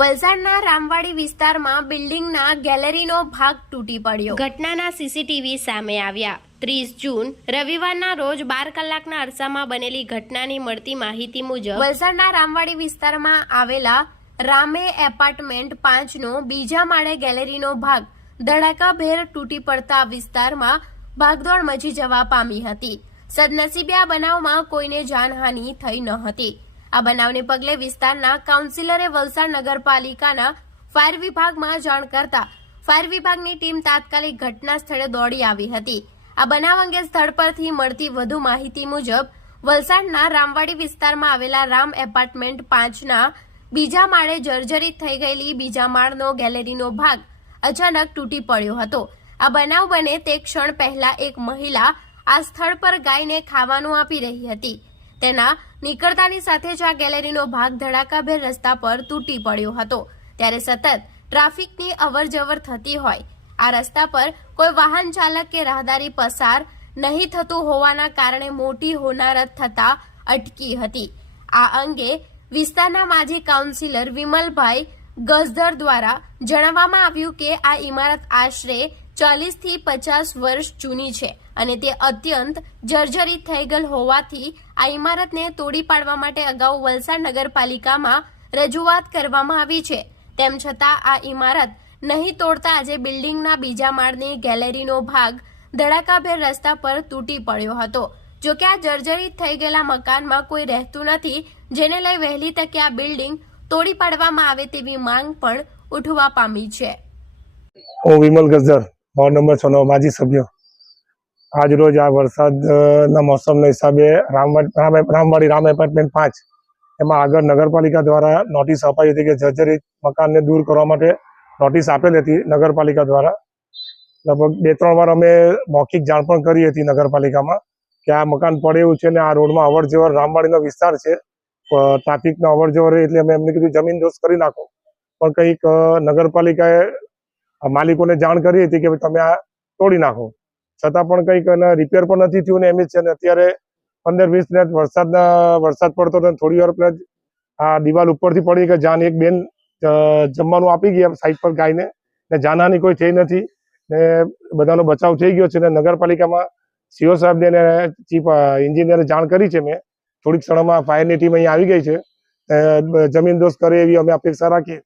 વલસાડના રામવાડી વિસ્તારમાં બિલ્ડિંગના ગેલેરીનો ભાગ તૂટી પડ્યો. ઘટનાના સીસીટીવી સામે આવ્યા. 30 જૂન રવિવારના રોજ 12 કલાકના અરસામાં બનેલી ઘટનાની મળતી માહિતી મુજબ વલસાડના રામવાડી વિસ્તારમાં આવેલા રામે એપાર્ટમેન્ટ 5નો બીજા માળે ગેલેરીનો ભાગ ધડાકાભેર તૂટી પડતા વિસ્તારમાં ભાગદોડ મચી જવા પામી હતી. સદનસીબે આ બનાવમાં કોઈને જાનહાનિ થઈ ન હતી. આ બનાવને પગલે વિસ્તારના કાઉન્સિલરે વલસાડ નગરપાલિકાના ફાયર વિભાગમાં જાણ કરતા ફાયર વિભાગની ટીમ તાત્કાલિક ઘટના સ્થળે દોડી આવી હતી. આ બનાવ અંગે સ્થળ પરથી મળતી વધુ માહિતી મુજબ વલસાડના રામવાડી વિસ્તારમાં આવેલા રામ એપાર્ટમેન્ટ 5ના બીજા માળે જર્જરિત થઈ ગયેલી બીજા માળનો ગેલેરીનો ભાગ અચાનક તૂટી પડ્યો હતો. આ બનાવ બને તે ક્ષણ પહેલા એક મહિલા આ સ્થળ પર ગાયને ખાવાનું આપી રહી હતી. તેના નીકળતાની સાથે જ આ ગેલેરીનો ભાગ ધડાકાભેર રસ્તા પર તૂટી પડ્યો હતો. ત્યારે સતત ટ્રાફિકની અવરજવર થતી હોય આ રસ્તા પર કોઈ વાહન ચાલક કે રાહદારી પસાર નહીં થતું હોવાના કારણે મોટી હોનારત થતા અટકી હતી. આ અંગે વિસ્તારના માજી કાઉન્સિલર વિમલભાઈ ગજદર દ્વારા જણાવવામાં આવ્યું કે આ ઇમારત આશરે 40 થી 50 વર્ષ જૂની છે અને તે અત્યંત જર્જરિત થઈ ગયેલ હોવાથી આ ઇમારતને તોડી પાડવા માટે અગાઉ વલસાડ નગરપાલિકામાં રજૂઆત કરવામાં આવી છે. તેમ છતાં આ ઇમારત નહીં તોડતા આજે બિલ્ડિંગના બીજા માળની ગેલેરીનો ભાગ ધડાકાભેર રસ્તા પર તૂટી પડ્યો હતો. જોકે આ જર્જરિત થઈ ગયેલા મકાનમાં કોઈ રહેતું નથી, જેને લઈ વહેલી તકે આ બિલ્ડિંગ તોડી પાડવામાં આવે તેવી માંગ પણ ઉઠવા પામી છે. હું વિમલ ગજદર, વોર્ડ નંબર 6 નો માજી સભ્ય. આજ રોજ આ વરસાદના મોસમના હિસાબે રામવાડી રામ એપાર્ટમેન્ટ 5 એમાં આગળ નગરપાલિકા દ્વારા નોટિસ અપાઈ હતી કે જર્જરિત મકાનને દૂર કરવા માટે નોટિસ આપેલી હતી નગરપાલિકા દ્વારા. લગભગ 2-3 વાર અમે મૌખિક જાણ પણ કરી હતી નગરપાલિકામાં કે આ મકાન પડે એવું છે ને આ રોડમાં અવર જવર રામવાડીનો વિસ્તાર છે, ટ્રાફિકનો અવર જવર, એટલે અમે એમને કીધું જમીન દોસ્ત કરી નાખો. પણ કંઈક નગરપાલિકાએ માલિકોને જાણ કરી હતી કે તમે આ તોડી નાખો, છતાં પણ કંઈક રિપેર પણ નથી થયું ને એમ જ છે. ને અત્યારે 15-20 મિનિટ વરસાદ પડતો હતો, થોડી વાર પહેલા આ દિવાલ ઉપરથી પડી કે જાન એક બેન જમવાનું આપી ગયા સાઈડ પર ગાયને, ને જાનહાની કોઈ થઈ નથી ને બધાનો બચાવ થઈ ગયો છે. ને નગરપાલિકામાં સીઓ સાહેબને અને ચીફ એન્જિનિયરે જાણ કરી છે. મેં થોડીક ક્ષણમાં ફાયરની ટીમ અહીંયા આવી ગઈ છે. જમીન દોસ્ત કરે એવી અમે અપેક્ષા રાખીએ.